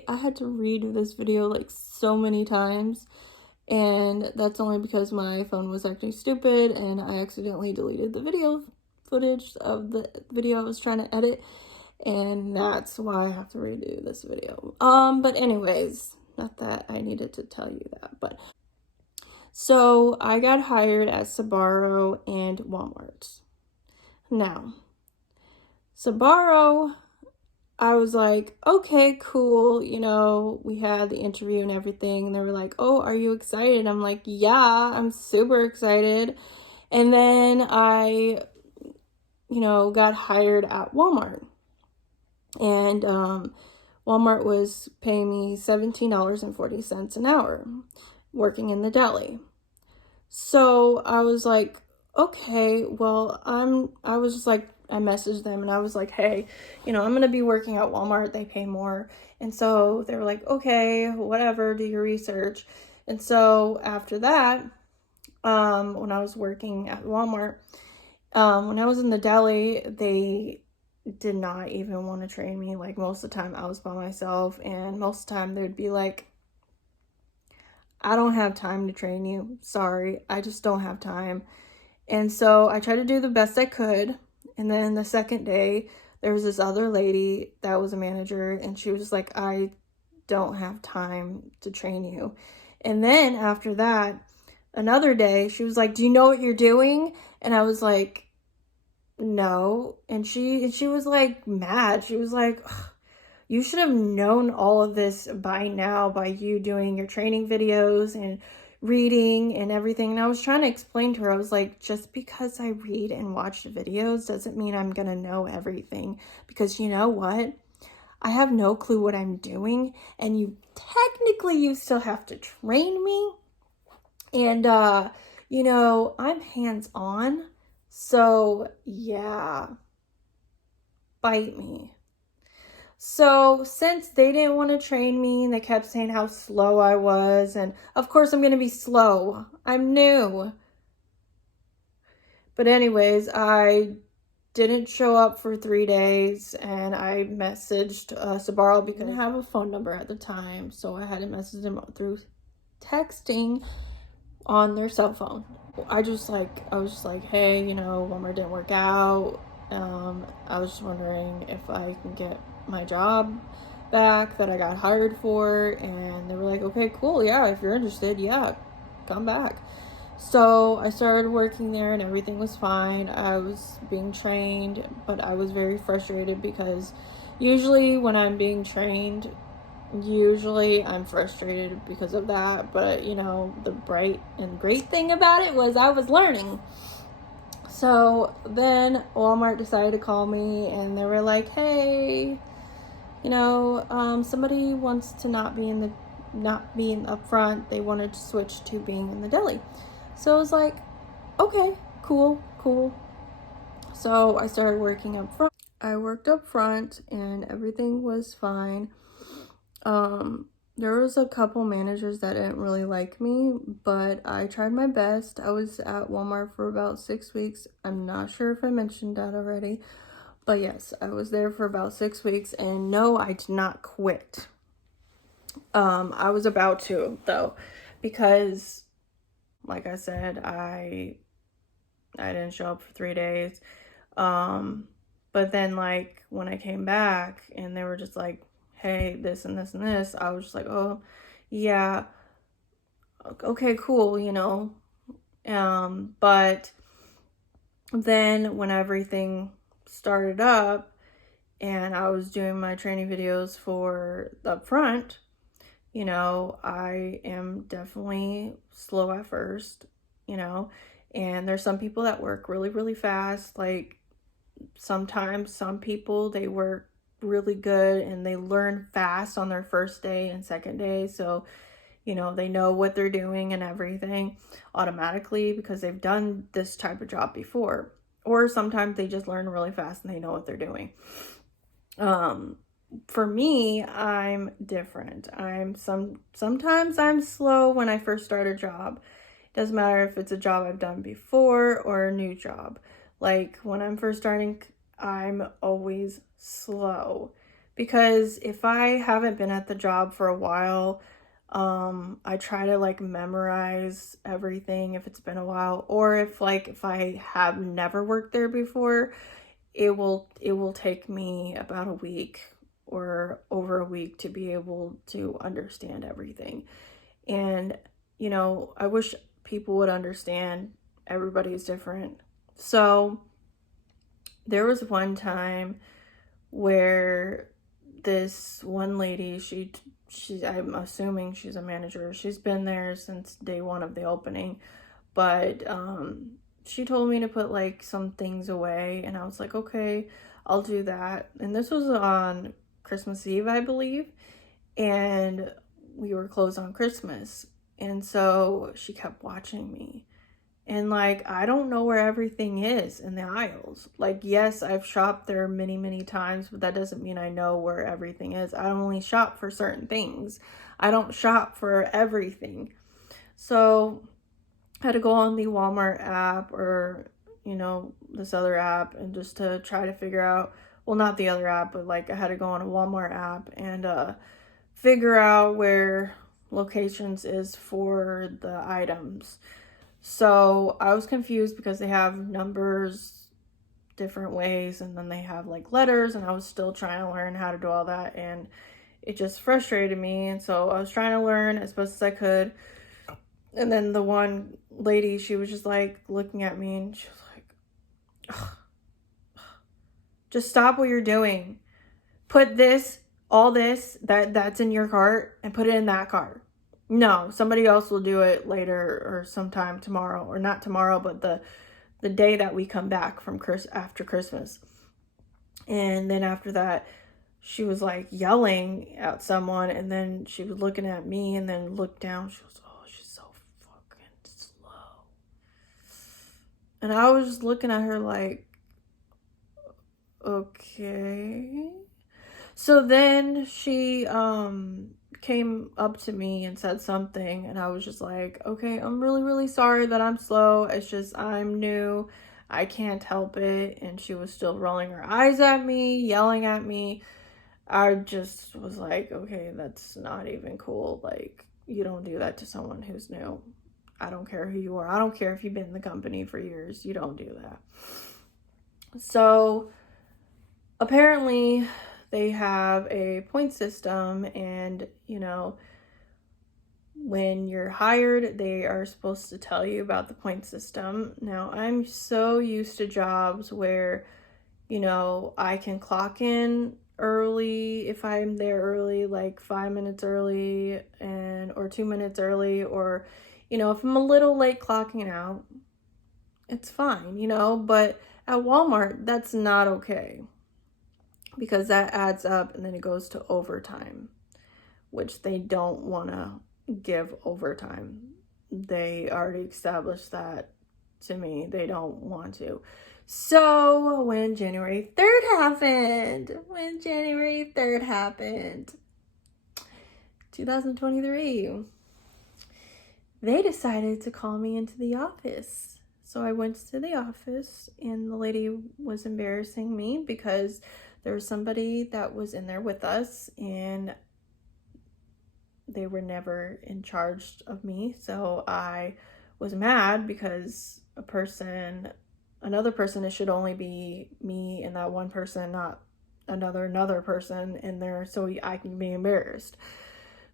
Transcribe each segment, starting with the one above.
honestly, I had to redo this video like so many times, and that's only because my phone was acting stupid and I accidentally deleted the video footage of the video I was trying to edit, and that's why I have to redo this video. But anyways, not that I needed to tell you that, but so I got hired at Sbarro and Walmart. Now, Sbarro, I was like, okay, cool. You know, we had the interview and everything. And they were like, oh, are you excited? I'm like, yeah, I'm super excited. And then I, got hired at Walmart. And Walmart was paying me $17.40 an hour working in the deli. So I was like, okay, well, I was just like, I messaged them and I was like, hey, I'm going to be working at Walmart. They pay more. And so they were like, okay, whatever, do your research. And so after that, when I was working at Walmart, when I was in the deli, they did not even want to train me. Like, most of the time I was by myself, and most of the time they'd be like, I don't have time to train you. Sorry, I just don't have time. And so I tried to do the best I could. And then the second day, there was this other lady that was a manager, and she was just like, I don't have time to train you. And then after that, another day, she was like, do you know what you're doing? And I was like, no. And she was like mad. She was like, you should have known all of this by now, by you doing your training videos and reading and everything. And I was trying to explain to her, I was like, just because I read and watch videos doesn't mean I'm going to know everything. Because you know what? I have no clue what I'm doing. And you still have to train me. And, I'm hands-on. So, yeah. Bite me. So since they didn't want to train me and they kept saying how slow I was, and of course I'm going to be slow. I'm new. But anyways, I didn't show up for 3 days, and I messaged Sbarro because I didn't have a phone number at the time. So I had to message them through texting on their cell phone. I was just like, hey, Walmart didn't work out. I was just wondering if I can get my job back that I got hired for. And they were like, okay, cool, yeah, if you're interested, yeah, come back. So I started working there and everything was fine. I was being trained, but I was very frustrated because usually when I'm being trained, I'm frustrated because of that. But the bright and great thing about it was I was learning. So then Walmart decided to call me, and they were like, hey, somebody wants to not be up front. They wanted to switch to being in the deli. So I was like, okay, cool. So I started working up front. I worked up front and everything was fine. There was a couple managers that didn't really like me, but I tried my best. I was at Walmart for about 6 weeks. I'm not sure if I mentioned that already, but yes, I was there for about 6 weeks, and no, I did not quit. I was about to, though, because like I said, I didn't show up for 3 days. But then like when I came back and they were just like, hey, this and this and this, I was just like, oh yeah, okay, cool, but then when everything started up and I was doing my training videos for the front, I am definitely slow at first, and there's some people that work really, really fast. Like, sometimes some people, they work really good and they learn fast on their first day and second day. So, they know what they're doing and everything automatically because they've done this type of job before. Or sometimes they just learn really fast and they know what they're doing. For me, I'm different. Sometimes I'm slow when I first start a job. Doesn't matter if it's a job I've done before or a new job. Like when I'm first starting, I'm always slow because if I haven't been at the job for a while, I try to like memorize everything if it's been a while, or if I have never worked there before, it will take me about a week or over a week to be able to understand everything. And I wish people would understand everybody's different. So there was one time where this one lady, I'm assuming she's a manager. She's been there since day one of the opening, but she told me to put like some things away, and I was like, okay, I'll do that. And this was on Christmas Eve, I believe, and we were closed on Christmas. And so she kept watching me. And like, I don't know where everything is in the aisles. Like, yes, I've shopped there many, many times, but that doesn't mean I know where everything is. I only shop for certain things. I don't shop for everything. So I had to go on the Walmart app or, this other app, and just to try to figure out, well, not the other app, but like I had to go on a Walmart app and figure out where locations is for the items. So I was confused because they have numbers different ways, and then they have like letters, and I was still trying to learn how to do all that, and it just frustrated me. And so I was trying to learn as best as I could. And then the one lady, she was just like looking at me, and she was like, ugh, just stop what you're doing. Put all this that's in your cart and put it in that cart. No, somebody else will do it later or sometime tomorrow, or not tomorrow, but the day that we come back from after Christmas. And then after that, she was like yelling at someone, and then she was looking at me and then looked down. She was, oh, she's so fucking slow. And I was just looking at her like, okay. So then she came up to me and said something, and I was just like, okay, I'm really, really sorry that I'm slow. It's just I'm new. I can't help it. And she was still rolling her eyes at me, yelling at me. I just was like, okay, that's not even cool. Like, you don't do that to someone who's new. I don't care who you are. I don't care if you've been in the company for years. You don't do that. So apparently they have a point system, and when you're hired, they are supposed to tell you about the point system. Now, I'm so used to jobs where I can clock in early if I'm there early, like 5 minutes early, or 2 minutes early, or if I'm a little late clocking out, it's fine, but at Walmart, that's not okay, because that adds up, and then it goes to overtime, which they don't want to give overtime. They already established that to me. They don't want to. So when January 3rd happened, 2023, they decided to call me into the office. So I went to the office, and the lady was embarrassing me because there was somebody that was in there with us, and they were never in charge of me. So I was mad because another person, it should only be me and that one person, not another person in there, so I can be embarrassed.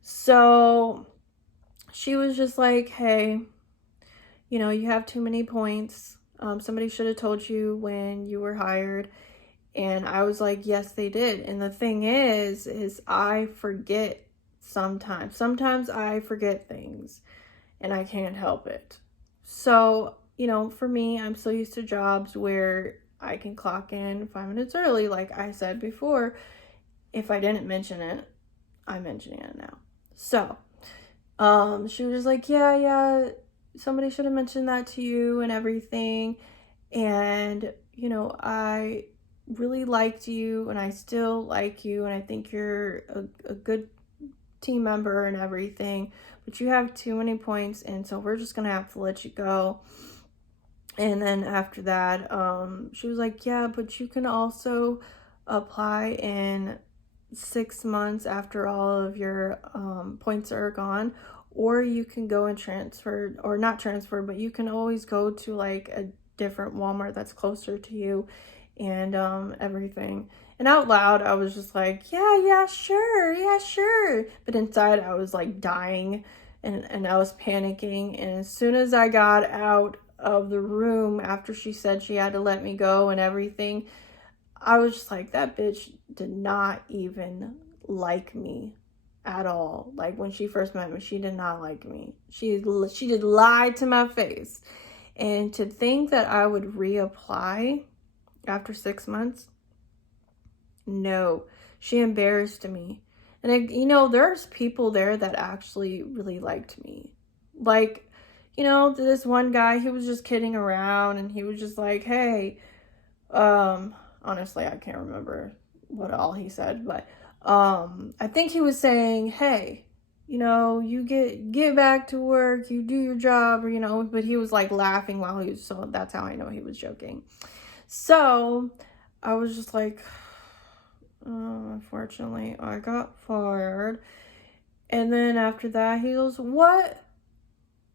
So she was just like, hey, you have too many points. Somebody should have told you when you were hired. And I was like, yes, they did. And the thing is I forget sometimes. Sometimes I forget things, and I can't help it. So, for me, I'm so used to jobs where I can clock in 5 minutes early, like I said before. If I didn't mention it, I'm mentioning it now. So, she was just like, yeah, somebody should have mentioned that to you and everything. And, I really liked you, and I still like you, and I think you're a good team member and everything, but you have too many points, and so we're just gonna have to let you go. And then after that, she was like, yeah, but you can also apply in 6 months after all of your points are gone, or you can go and transfer, or not transfer, but you can always go to like a different Walmart that's closer to you and everything. And out loud, I was just like, yeah, sure. But inside, I was like dying and I was panicking. And as soon as I got out of the room after she said she had to let me go and everything, I was just like, that bitch did not even like me at all. Like when she first met me, she did not like me. She did lie to my face. And to think that I would reapply after 6 months, no, she embarrassed me. And there's people there that actually really liked me. Like, this one guy, he was just kidding around and he was just like, hey, honestly, I can't remember what all he said, but I think he was saying, hey, you get back to work, you do your job, or but he was like laughing while he was, so that's how I know he was joking. So I was just like, oh, unfortunately, I got fired. And then after that, he goes, what?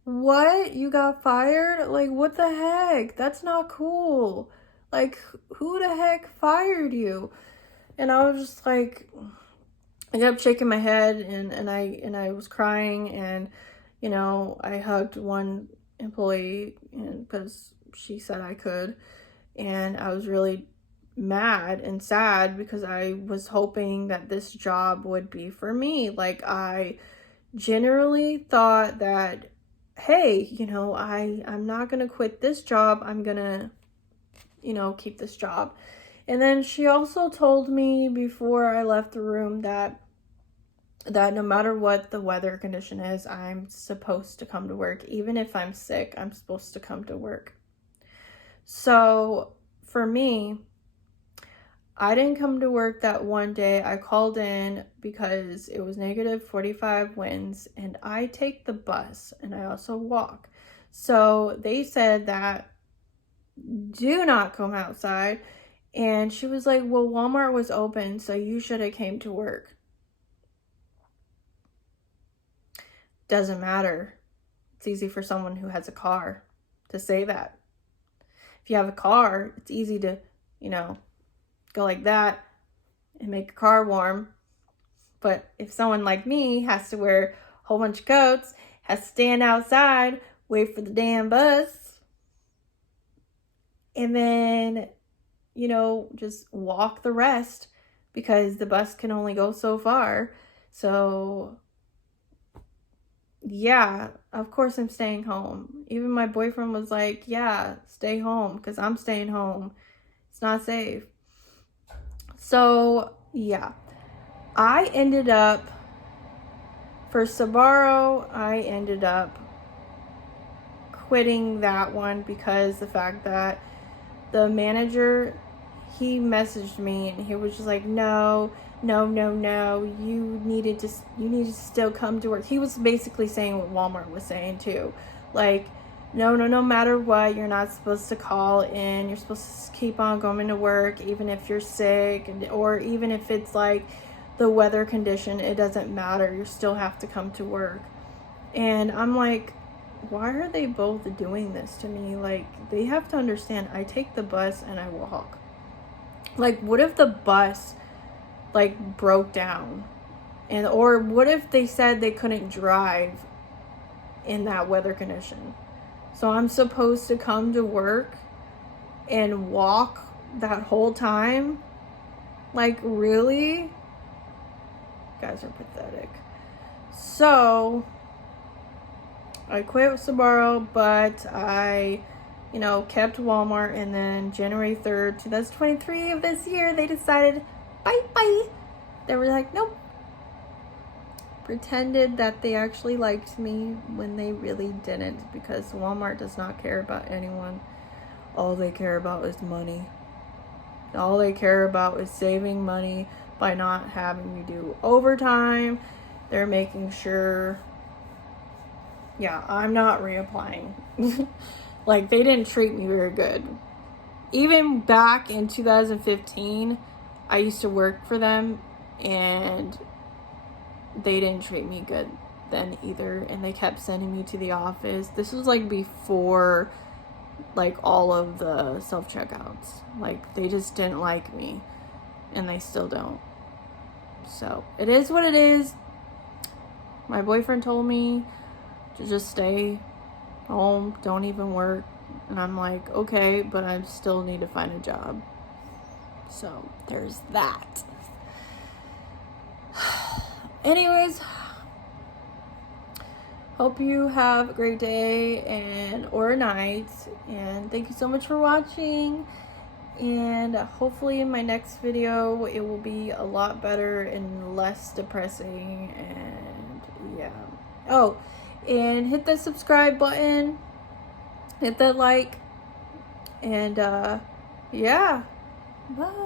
You got fired? Like, what the heck? That's not cool. Like, who the heck fired you? And I was just like, I kept shaking my head and I was crying, and I hugged one employee because she said I could, and I was really mad and sad because I was hoping that this job would be for me. Like, I generally thought that, hey, I'm not gonna quit this job. I'm gonna keep this job. And then she also told me before I left the room that no matter what the weather condition is, I'm supposed to come to work. Even if I'm sick, I'm supposed to come to work. So for me, I didn't come to work that one day. I called in because it was negative 45 winds, and I take the bus and I also walk. So they said that do not come outside. And she was like, well, Walmart was open, so you should have came to work. Doesn't matter. It's easy for someone who has a car to say that. If you have a car, it's easy to, go like that and make your car warm. But if someone like me has to wear a whole bunch of coats, has to stand outside, wait for the damn bus, and then just walk the rest because the bus can only go so far. So yeah, of course I'm staying home. Even my boyfriend was like, yeah, stay home, because I'm staying home. It's not safe. So yeah, I ended up, for Sbarro, I ended up quitting that one because the fact that the manager, he messaged me and he was just like, no, you needed to still come to work. He was basically saying what Walmart was saying too. Like, no matter what, you're not supposed to call in. You're supposed to keep on going to work even if you're sick, or even if it's like the weather condition, it doesn't matter. You still have to come to work. And I'm like, why are they both doing this to me? Like, they have to understand, I take the bus and I walk. Like, what if the bus like broke down, or what if they said they couldn't drive in that weather condition? So I'm supposed to come to work and walk that whole time? Like, really? You guys are pathetic. So I quit Sbarro, but I, kept Walmart. And then January 3rd, 2023 of this year, they decided, bye. They were like, nope. Pretended that they actually liked me when they really didn't, because Walmart does not care about anyone. All they care about is money. All they care about is saving money by not having me do overtime. They're making sure, yeah, I'm not reapplying. Like, they didn't treat me very good. Even back in 2015, I used to work for them, and they didn't treat me good then either, and they kept sending me to the office. This was like before like all of the self-checkouts. Like, they just didn't like me, and they still don't. So it is what it is. My boyfriend told me to just stay home, don't even work, and I'm like, okay, but I still need to find a job. So there's that. Anyways, hope you have a great day or night, and thank you so much for watching. And hopefully in my next video it will be a lot better and less depressing. And yeah, oh, and hit the subscribe button, hit that like, and yeah, bye.